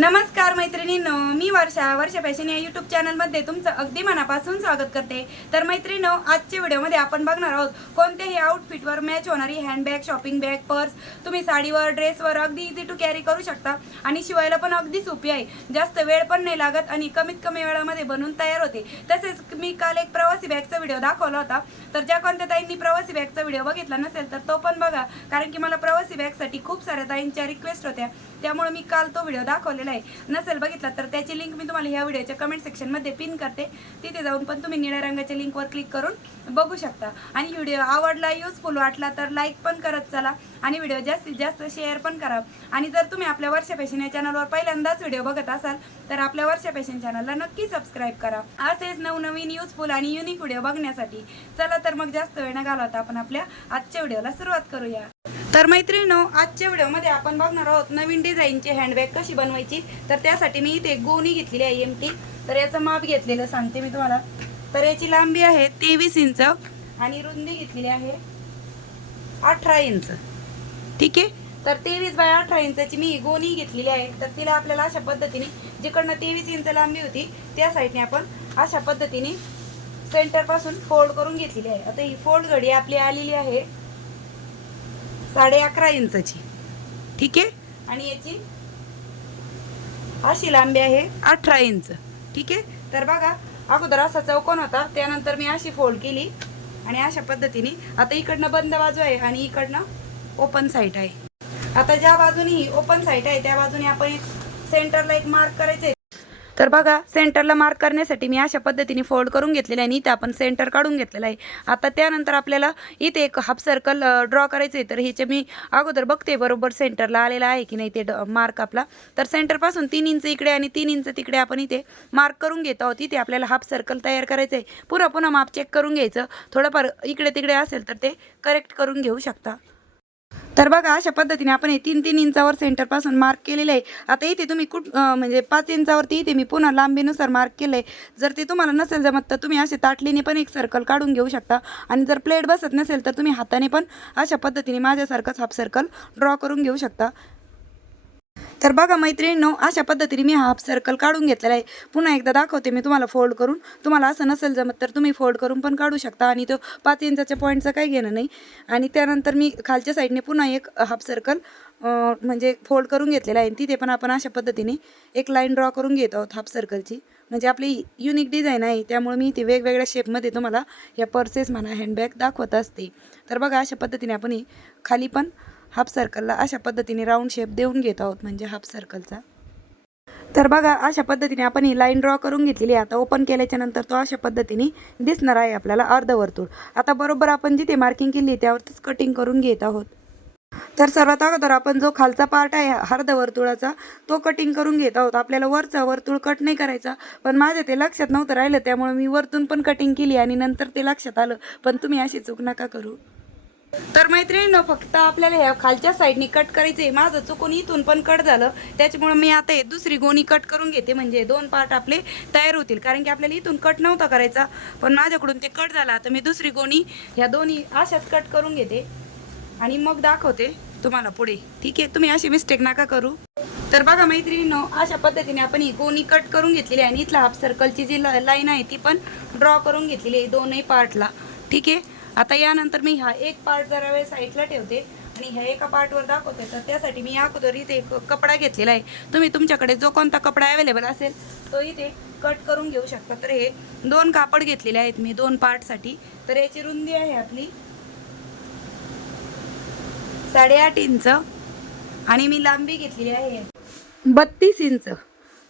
नमस्कार मैत्रिणींनो मी वर्षा वर्षा फॅशन या युट्यूब चॅनलमध्ये तुमचं अगदी मनापासून स्वागत करते. तर मैत्रिणींनो आजच्या व्हिडिओमध्ये आपण बघणार आहोत कोणत्याही आउटफिटवर मॅच होणारी हँडबॅग शॉपिंग बॅग पर्स तुम्ही साडीवर ड्रेसवर अगदी इझी टू कॅरी करू शकता आणि शिवायला पण अगदी सोपी आहे. जास्त वेळ पण नाही लागत आणि कमीत कमी वेळामध्ये बनवून तयार होते. तसेच मी काल एक प्रवासी बॅगचा व्हिडिओ दाखवला होता. तर ज्या कोणत्या ताईंनी प्रवासी बॅगचा व्हिडिओ बघितला नसेल तर तो पण बघा. कारण की मला प्रवासी बॅगसाठी खूप साऱ्या ताईंच्या रिक्वेस्ट होत्या. त्यामुळे मी काल तो व्हिडिओ दाखवलेला आहे. नसेल बघितला तर त्याची लिंक मी तुम्हाला ह्या व्हिडिओच्या कमेंट सेक्शनमध्ये पिन करते. तिथे जाऊन पण तुम्ही निळ्या रंगाच्या लिंकवर क्लिक करून बघू शकता. आणि व्हिडिओ आवडला युजफुल वाटला तर लाईक पण करत चला. आणि व्हिडिओ जास्तीत जास्त शेअर पण करा आणि जर तुम्ही आपल्या वर्षा पेशन या चॅनलवर पहिल्यांदाच व्हिडिओ बघत असाल तर आपल्या वर्षा पेशन चॅनलला नक्की सबस्क्राईब करा. असेच नवनवीन युजफुल आणि युनिक व्हिडिओ बघण्यासाठी चला तर मग जास्त वेळ न घालवता आपण आपल्या आजच्या व्हिडिओला सुरुवात करूया. तर मैत्रिणो आजच्या व्हिडिओमध्ये आपण बघणार आहोत नवीन डिझाईनची हँडबॅग कशी बनवायची. तर त्यासाठी मी इथे गोणी घेतलेली आहे एम टी तर याचं माप घेतलेलं सांगते मी तुम्हाला. तर याची लांबी आहे तेवीस इंच आणि रुंदी घेतलेली आहे अठरा इंच. ठीक आहे? तर तेवीस बाय अठरा इंचाची मी गोणी घेतलेली आहे. तर तिला आपल्याला अशा पद्धतीने जिकडनं तेवीस इंच लांबी होती त्या साईडने आपण अशा पद्धतीने सेंटरपासून फोल्ड करून घेतलेली आहे. आता ही फोल्ड घडी आपली आलेली आहे साडे अकरा इंचाची. ठीक आहे? आणि याची अशी लांबी आहे अठरा इंच. ठीक आहे? तर बघा अगोदर असा चौकोन होता त्यानंतर मी अशी फोल्ड केली. आणि अशा पद्धतीने आता इकडनं बंद बाजू आहे आणि इकडनं ओपन साईट आहे. आता ज्या बाजूनी ही ओपन साईट आहे त्या बाजूने आपण एक सेंटरला एक मार्क करायचे. तर बघा सेंटरला मार्क करण्यासाठी मी अशा पद्धतीने फोल्ड करून घेतलेलं आहे आणि इथे आपण सेंटर काढून घेतलेलं आहे. आता त्यानंतर आपल्याला इथे एक हाफ सर्कल ड्रॉ करायचं आहे तर हिचे मी अगोदर बघते बरोबर सेंटरला आलेला आहे की नाही ते मार्क आपला. तर सेंटरपासून तीन इंच इकडे आणि तीन इंच तिकडे आपण इथे मार्क करून घेत आहोत. इथे आपल्याला हाफ सर्कल तयार करायचं आहे पुन्हा पुन्हा माप चेक करून घ्यायचं. थोडंफार इकडे तिकडे असेल तर ते करेक्ट करून घेऊ शकता. तर बघा अशा पद्धतीने आपण हे तीन तीन इंचावर सेंटरपासून मार्क केलेले आहे. आता इथे तुम्ही कुठ म्हणजे पाच इंचावरती इथे मी पुन्हा लांबीनुसार मार्क केलं आहे जर ते तुम्हाला नसेल जमत तर तुम्ही असे ताटलीने पण एक सर्कल काढून घेऊ शकता. आणि जर प्लेट बसत नसेल तर तुम्ही हाताने पण अशा पद्धतीने माझ्यासारखंच हाफ सर्कल ड्रॉ करून घेऊ शकता. तर बघा मैत्रिणींनो अशा पद्धतीने मी हाफ सर्कल काढून घेतलेला आहे. पुन्हा एकदा दाखवते मी तुम्हाला फोल्ड करून. तुम्हाला असं नसेल जमत तर तुम्ही फोल्ड करून पण काढू शकता आणि तो पाच इंचाच्या पॉईंटचं काही घेणं नाही. आणि त्यानंतर मी खालच्या साईडने पुन्हा एक हाफ सर्कल म्हणजे फोल्ड करून घेतलेला आहे. आणि तिथे पण आपण अशा पद्धतीने एक लाईन ड्रॉ करून घेत आहोत हाफ सर्कलची म्हणजे आपली युनिक डिझाईन आहे. त्यामुळे मी ती वेगवेगळ्या शेपमध्ये तुम्हाला या पर्सेस म्हणा हँडबॅग दाखवत असते. तर बघा अशा पद्धतीने आपण खाली पण हाफ सर्कलला अशा पद्धतीने राऊंड शेप देऊन घेत आहोत म्हणजे हाफ सर्कलचा. तर बघा अशा पद्धतीने आपण ही लाईन ड्रॉ करून घेतलेली आहे. आता ओपन केल्याच्यानंतर तो अशा पद्धतीने दिसणार आहे आपल्याला अर्धवर्तुळ. आता बरोबर आपण जिथे मार्किंग केली त्यावरतीच कटिंग करून घेत आहोत. तर सर्वात अगोदर आपण जो खालचा पार्ट आहे अर्धवर्तुळाचा तो कटिंग करून घेत आहोत. आपल्याला वरचा वर्तुळ कट नाही करायचा पण माझं ते लक्षात नव्हतं राहिलं त्यामुळे मी वरतून पण कटिंग केली आणि नंतर ते लक्षात आलं. पण तुम्ही अशी चूक नका करू. तर मैत्रिणीनं फक्त आपल्याला ह्या खालच्या साईडनी कट करायचं आहे माझं चुकून इथून पण कट झालं. त्याच्यामुळे मी आता हे दुसरी गोणी कट करून घेते. म्हणजे दोन पार्ट आपले तयार होतील. कारण की आपल्याला इथून कट नव्हता करायचा. पण माझ्याकडून ते कट झाला. आता मी दुसरी गोणी ह्या दोन्ही अशाच कट करून घेते. आणि मग दाखवते तुम्हाला पुढे. ठीक आहे? तुम्ही अशी मिस्टेक नका करू. तर बघा मैत्रिणीनो अशा पद्धतीने आपण ही गोणी कट करून घेतलेली आहे. आणि इथला हाफ सर्कलची जी लाईन आहे ती पण ड्रॉ करून घेतलेली आहे. दोनही पार्टला ठीक आहे? आता यानंतर मी हा एक पार्ट जरा वेळ साईडला ठेवते आणि ह्या एका पार्टवर दाखवते. तर त्यासाठी मी अगोदर इथे एक कपडा घेतलेला आहे. तुम्ही तुमच्याकडे जो कोणता कपडा अवेलेबल असेल तो इथे कट करून घेऊ शकता. तर हे दोन कापड घेतलेले आहेत मी दोन पार्टसाठी तर याची रुंदी आहे आपली साडेआठ इंच आणि मी लांबी घेतलेली आहे. बत्तीस इंच.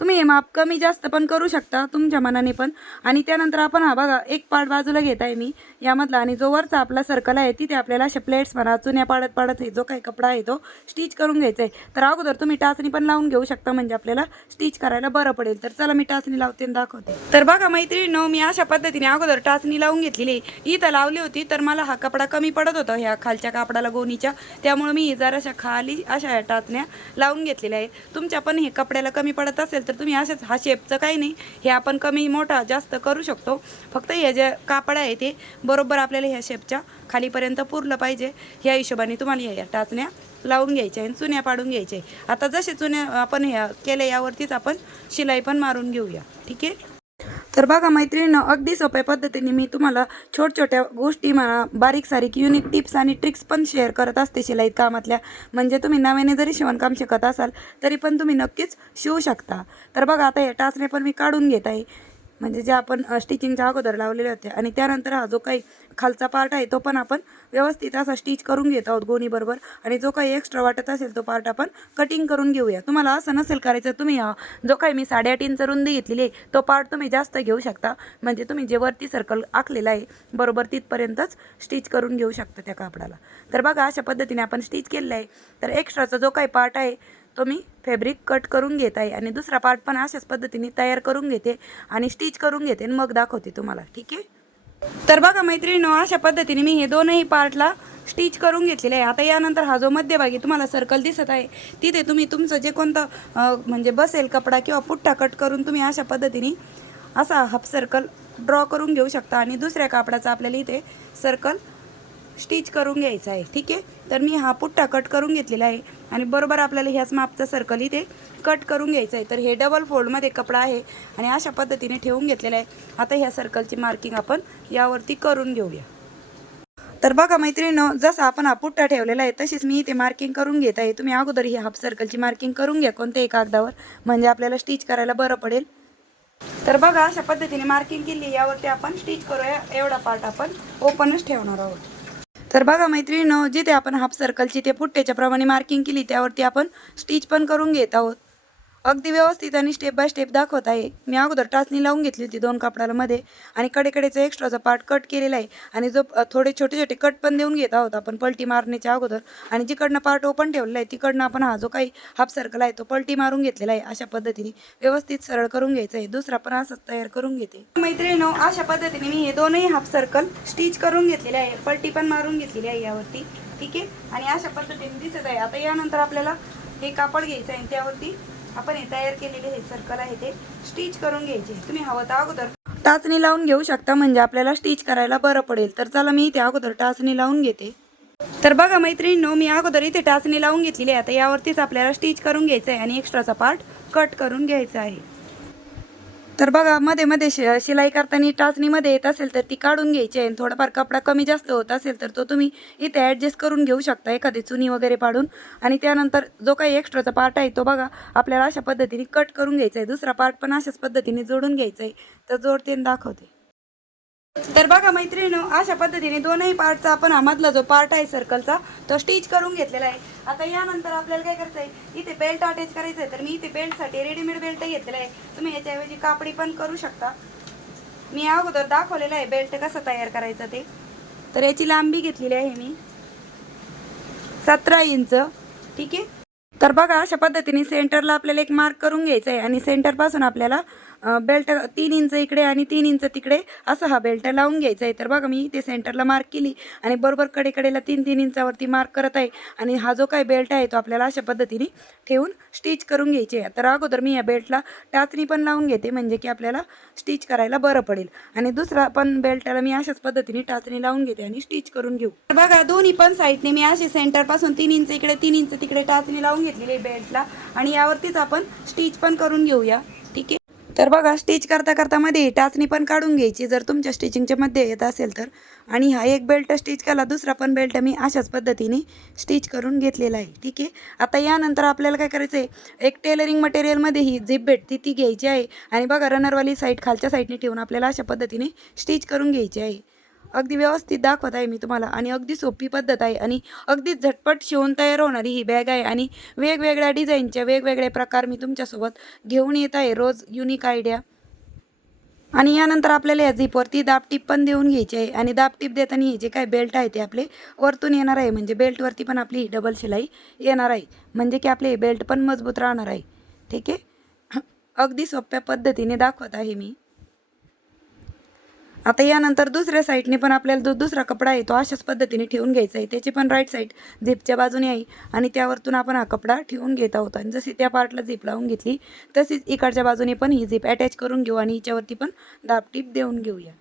तुम्ही हे माप कमी जास्त पण करू शकता तुमच्या मनाने पण. आणि त्यानंतर आपण हा बघा एक पार्ट बाजूला घेत आहे मी. यामधला आणि जो वरचा आपला सर्कल आहे तिथे आपल्याला अशा प्लेट्स म्हणा चुन्या पाडत पाडत हे जो काही कपडा आहे तो स्टिच करून घ्यायचा आहे तर अगोदर तुम्ही टाचणी पण लावून घेऊ शकता म्हणजे आपल्याला स्टिच करायला बरं पडेल. तर चला मी टाचणी लावते आणि दाखवते. तर बघा मैत्रिणी मी अशा पद्धतीने अगोदर टाचणी लावून घेतलेली इथं लावली होती तर मला हा कपडा कमी पडत होता ह्या खालच्या कापडाला गोणीच्या. त्यामुळे मी जराशा खाली अशा टाचण्या लावून घेतलेल्या आहे तुमच्या पण हे कपड्याला कमी पडत असेल असेल तर तुम्ही असेच हा शेपचं काही नाही. हे आपण कमी मोठा जास्त करू शकतो. फक्त हे जे कापड आहे ते बरोबर आपल्याला ह्या शेपच्या खालीपर्यंत पुरलं पाहिजे. ह्या हिशोबाने तुम्हाला ह्या टाचण्या लावून घ्यायच्या आणि चुन्या पाडून घ्यायच्या आता जसे चुन्या आपण ह्या केल्या यावरतीच आपण शिलाई पण मारून घेऊया. ठीक आहे? तर बघा मैत्रिणीनं अगदी सोप्या पद्धतीने मी तुम्हाला छोट छोट्या गोष्टी म्हणा बारीक सारीक युनिक टिप्स आणि ट्रिक्स पण शेअर करत असते शिलाई कामातल्या. म्हणजे तुम्ही नव्याने जरी शिवणकाम शिकत असाल तरी पण तुम्ही नक्कीच शिवू शकता. तर बघा आता हे टाचणे पण मी काढून घेत आहे. म्हणजे जे आपण स्टिचिंगच्या अगोदर लावलेले होते आणि त्यानंतर हा जो काही खालचा पार्ट आहे तो पण आपण व्यवस्थित असा स्टिच करून घेत आहोत गोणीबरोबर. आणि जो काही एक्स्ट्रा वाटत असेल तो पार्ट आपण कटिंग करून घेऊया. तुम्हाला असं नसेल करायचं तुम्ही हा जो काही मी साडेआठ इंच रुंदी घेतलेली आहे तो पार्ट तुम्ही जास्त घेऊ शकता. म्हणजे तुम्ही जे वरती सर्कल आखलेला आहे बरोबर तिथपर्यंतच स्टिच करून घेऊ शकता त्या कापडाला. तर बघा अशा पद्धतीने आपण स्टिच केलेलं आहे. तर एक्स्ट्राचा जो काही पार्ट आहे तो मी फॅब्रिक कट करून घेत आहे. आणि दुसरा पार्ट पण अशाच पद्धतीने तयार करून घेते आणि स्टिच करून घेते आणि मग दाखवते तुम्हाला. ठीक आहे? तर बघा मैत्रिणीनो अशा पद्धतीने मी हे दोनही पार्टला स्टिच करून घेतलेले आहे. आता यानंतर हा जो मध्यभागी तुम्हाला सर्कल दिसत आहे तिथे तुम्ही तुमचं जे कोणतं म्हणजे बसेल कपडा किंवा पुठ्ठा कट करून तुम्ही अशा पद्धतीने असा हाफ सर्कल ड्रॉ करून घेऊ शकता. आणि दुसऱ्या कापडाचा आपल्याला इथे सर्कल स्टिच करून घ्यायचा आहे. ठीक आहे? तर मी हा पुट्टा कट करून घेतलेला आहे. आणि बरोबर आपल्याला ह्याच मापचा सर्कल इथे कट करून घ्यायचं आहे. तर हे डबल फोल्डमध्ये कपडा आहे. आणि अशा पद्धतीने ठेवून घेतलेला आहे. आता ह्या सर्कलची मार्किंग आपण यावरती करून घेऊया. तर बघा मैत्रिणीनं जसं आपण हा पुट्टा ठेवलेला आहे तशीच मी इथे मार्किंग करून घेत आहे. तुम्ही अगोदर ही हाफ सर्कलची मार्किंग करून घ्या कोणत्याही कागदावर म्हणजे आपल्याला स्टिच करायला बरं पडेल. तर बघा अशा पद्धतीने मार्किंग केली यावरती आपण स्टिच करूया. एवढा पार्ट आपण ओपनच ठेवणार आहोत. तर बघा मैत्रिणीनं जिथे आपण हाफ सर्कलची ते पुट्ट्याच्या प्रमाणे मार्किंग केली त्यावरती आपण स्टिच पण करून घेत आहोत. अगदी व्यवस्थित आणि स्टेप बाय स्टेप दाखवत आहे. मी अगोदर टाचणी लावून घेतली होती दोन कापडामध्ये आणि कडेकडेचा एक्स्ट्राचा पार्ट कट केलेला आहे. आणि जो थोडे छोटे छोटे कट पण देऊन घेत आहोत आपण पलटी मारण्याच्या अगोदर. आणि जिकडनं पार्ट ओपन ठेवलेला आहे तिकडनं आपण हा जो काही हाफ सर्कल आहे तो पलटी मारून घेतलेला आहे अशा पद्धतीने. व्यवस्थित सरळ करून घ्यायचं आहे. दुसरा पण असंच तयार करून घेते. मैत्रिणीनो अशा पद्धतीने मी हे दोनही हाफ सर्कल स्टिच करून घेतलेले आहे. पलटी पण मारून घेतलेली आहे यावरती. ठीक आहे? आणि अशा पद्धतीने दिसत आहे. आता यानंतर आपल्याला हे कापड घ्यायचं आहे आणि त्यावरती आपण हे तयार केलेले हे सर्कल आहे ते स्टिच करून घ्यायचे. तुम्ही हवं तर अगोदर टाचणी लावून घेऊ शकता म्हणजे आपल्याला स्टिच करायला बरं पडेल. तर चला मी इथे अगोदर टाचणी लावून घेते. तर बघा मैत्रिणींनो मी अगोदर इथे टाचणी लावून घेतलेली आहे. आता यावरतीच आपल्याला स्टिच करून घ्यायचं आहे आणि एक्स्ट्राचा पार्ट कट करून घ्यायचा आहे. तर बघा मध्ये मध्ये शि शिलाई करताना टाचणीमध्ये येत असेल तर ती काढून घ्यायची आहे. आणि थोडाफार कपडा कमी जास्त होत असेल तर तो तुम्ही इथे ॲडजस्ट करून घेऊ शकता एखादी चुनी वगैरे पाडून. आणि त्यानंतर जो काही एक्स्ट्राचा पार्ट आहे तो बघा आपल्याला अशा पद्धतीने कट करून घ्यायचा आहे. दुसरा पार्ट पण अशाच पद्धतीने जोडून घ्यायचा आहे. तर जोडते दाखवते. तर बघा मैत्रिणी अशा पद्धतीने दोनही पार्टचा आपण हा मधला जो पार्ट आहे सर्कलचा तो स्टिच करून घेतलेला आहे. आता यानंतर आपल्याला काय करायचं आहे? इथे बेल्ट अटॅच करायचं आहे. तर मी इथे बेल्टसाठी रेडीमेड बेल्ट घेतलेला आहे. तुम्ही याच्याऐवजी कापडी पण करू शकता. मी अगोदर दाखवलेलं आहे बेल्ट कसं तयार करायचं ते. तर याची लांबी घेतलेली आहे मी. सतरा इंच. ठीक आहे? तर बघा अशा पद्धतीने सेंटरला आपल्याला एक मार्क करून घ्यायचा आहे. आणि सेंटरपासून आपल्याला बेल्ट तीन इंच इकडे आणि तीन इंच तिकडे असं हा बेल्ट लावून घ्यायचा आहे. तर बघा मी इथे सेंटरला मार्क केली आणि बरोबर कडेकडेला तीन तीन इंचावरती मार्क करत आहे. आणि हा जो काही बेल्ट आहे तो आपल्याला अशा पद्धतीने ठेवून स्टिच करून घ्यायची आहे. तर अगोदर मी या बेल्टला टाचणी पण लावून घेते म्हणजे की आपल्याला स्टिच करायला बरं पडेल. आणि दुसरा पण बेल्टला मी अशाच पद्धतीने टाचणी लावून घेते आणि स्टिच करून घेऊ. तर बघा दोन्ही पण साईडने मी असे सेंटरपासून तीन इंच इकडे तीन इंच तिकडे टाचणी लावून घेतलेली बेल्टला आणि यावरतीच आपण स्टिच पण करून घेऊया. ठीक आहे? तर बघा स्टिच करता करता मध्ये टाचणी पण काढून घ्यायची. जर तुमच्या स्टिचिंगच्या मध्ये येत असेल तर. आणि हा एक बेल्ट स्टिच केला दुसरा पण बेल्ट मी अशाच पद्धतीने स्टिच करून घेतलेला आहे. ठीक आहे? आता यानंतर आपल्याला काय करायचं आहे एक टेलरिंग मटेरियलमध्ये ही झिप भेटती ती घ्यायची आहे. आणि बघा रनरवाली साईड खालच्या साईडने ठेवून आपल्याला अशा पद्धतीने स्टिच करून घ्यायची आहे. अगदी व्यवस्थित दाखवत आहे मी तुम्हाला. आणि अगदी सोपी पद्धत आहे. आणि अगदी झटपट शिवून तयार होणारी ही बॅग आहे. आणि वेगवेगळ्या डिझाईनच्या वेगवेगळे प्रकार मी तुमच्यासोबत घेऊन येत आहे. रोज युनिक आयडिया आणि यानंतर आपल्याला या झिपवरती दाबटीप पण देऊन घ्यायची आहे. आणि दाबटीप देताना हे जे काय बेल्ट आहे ते आपले वरतून येणार आहे. म्हणजे बेल्टवरती पण आपली ही डबल शिलाई येणार आहे. म्हणजे की आपले बेल्ट पण मजबूत राहणार आहे. ठीक आहे? अगदी सोप्या पद्धतीने दाखवत आहे मी. आता यानंतर दुसऱ्या साईडने पण आपल्याला जो दुसरा कपडा आहे तो अशाच पद्धतीने ठेवून घ्यायचा आहे. त्याची पण राईट साईड झिपच्या बाजूने आहे आणि त्यावरतून आपण हा कपडा ठेवून घेत आहोत. आणि जशी त्या पार्टला झिप लावून घेतली तशीच इकडच्या बाजूने पण ही झिप अटॅच करून घेऊ आणि हिच्यावरती पण दाबटीप देऊन घेऊया.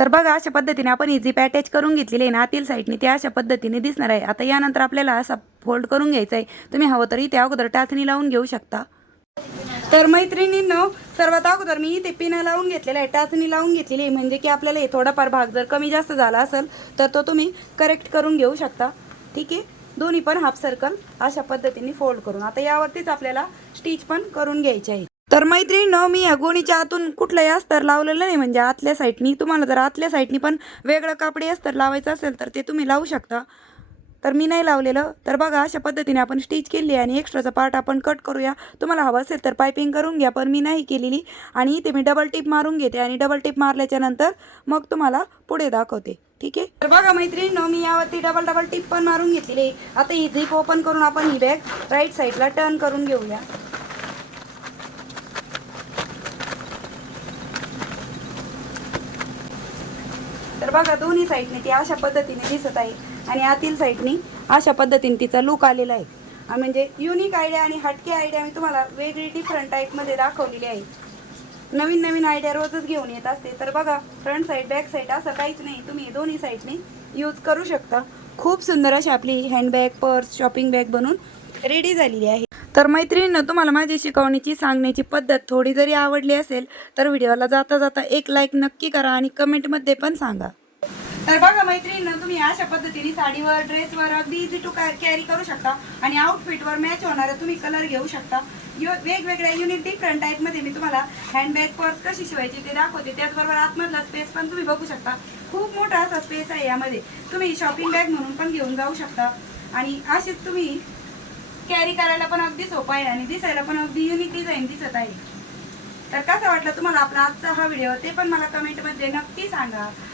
तर बघा अशा पद्धतीने आपण ही झिप अटॅच करून घेतलेली आहे ना आतील साईडने ते अशा पद्धतीने दिसणार आहे. आता यानंतर आपल्याला असा फोल्ड करून घ्यायचा आहे. तुम्ही हवं तर इथे अगोदर टाचणी लावून घेऊ शकता. तर मैत्रिणींनो सर्वात अगोदर मी इथे पिना लावून घेतलेला आहे टाचणी लावून घेतलेली आहे. म्हणजे की आपल्याला हे थोडाफार भाग जर कमी जास्त झाला असेल तर तो तुम्ही करेक्ट करून घेऊ शकता. ठीक आहे? दोन्ही पण हाफ सर्कल अशा पद्धतीने फोल्ड करून. आता यावरतीच आपल्याला स्टिच पण करून घ्यायचे आहे तर मैत्रीण मी या गोणीच्या आतून कुठलंही अस्तर लावलेलं नाही. म्हणजे आतल्या साईडनी तुम्हाला जर आतल्या साईडनी पण वेगळं कापडी अस्तर लावायचं असेल तर ते तुम्ही लावू शकता. तर मी नाही लावलेलं. तर बघा अशा पद्धतीने आपण स्टिच केली आहे आणि एक्स्ट्राचा पार्ट आपण कट करूया. तुम्हाला हवं असेल तर पायपिंग करून घ्या पण मी नाही केलेली. आणि इथे मी डबल टिप मारून घेते आणि डबल टिप मारल्याच्या नंतर मग तुम्हाला पुढे दाखवते. ठीक आहे? तर बघा मैत्रीण मी यावरती डबल डबल टिप पण मारून घेतलेली आता ही झिप ओपन करून आपण ही बॅग राईट साईडला टर्न करून घेऊया. तर बघा दोन्ही साईडने ती अशा पद्धतीने दिसत आहे आणि आतील साईडनी अशा पद्धतीने तिचा लुक आलेला आहे. म्हणजे युनिक आयडिया आणि हटके आयडिया मी तुम्हाला वेगळी डिफरंट टाईपमध्ये दाखवलेली आहे. नवीन नवीन आयडिया रोजच घेऊन येत असते. तर बघा फ्रंट साईड बॅक साईड असं काहीच नाही. तुम्ही दोन्ही साईडने यूज करू शकता. खूप सुंदर अशी आपली हँडबॅग पर्स शॉपिंग बॅग बनून रेडी झालेली आहे. तर मैत्रिणीनं तुम्हाला माझी शिकवण्याची सांगण्याची पद्धत थोडी जरी आवडली असेल तर व्हिडिओला जाता जाता एक लाईक नक्की करा आणि कमेंटमध्ये पण सांगा. तर बघा मैत्रिणीनं तुम्ही अशा पद्धतीने साडीवर ड्रेसवर अगदी इझी टू कॅरी करू शकता आणि आउटफिटवर मॅच होणारा तुम्ही कलर घेऊ शकता. वेगवेगळ्या युनिक डिफरंट टाईपमध्ये मी तुम्हाला हँडबॅग पर्स कशी शिवायची ते दाखवते. त्याचबरोबर आतमधला स्पेस पण तुम्ही बघू शकता. खूप मोठा असा स्पेस आहे यामध्ये. तुम्ही शॉपिंग बॅग म्हणून पण घेऊन जाऊ शकता. आणि अशीच तुम्ही कॅरी करायला पण अगदी सोपा आहे आणि दिसायला पण अगदी युनिक डिझाईन दिसत आहे. तर कसं वाटलं तुम्हाला आपला आजचा हा व्हिडिओ ते पण मला कमेंटमध्ये नक्की सांगा.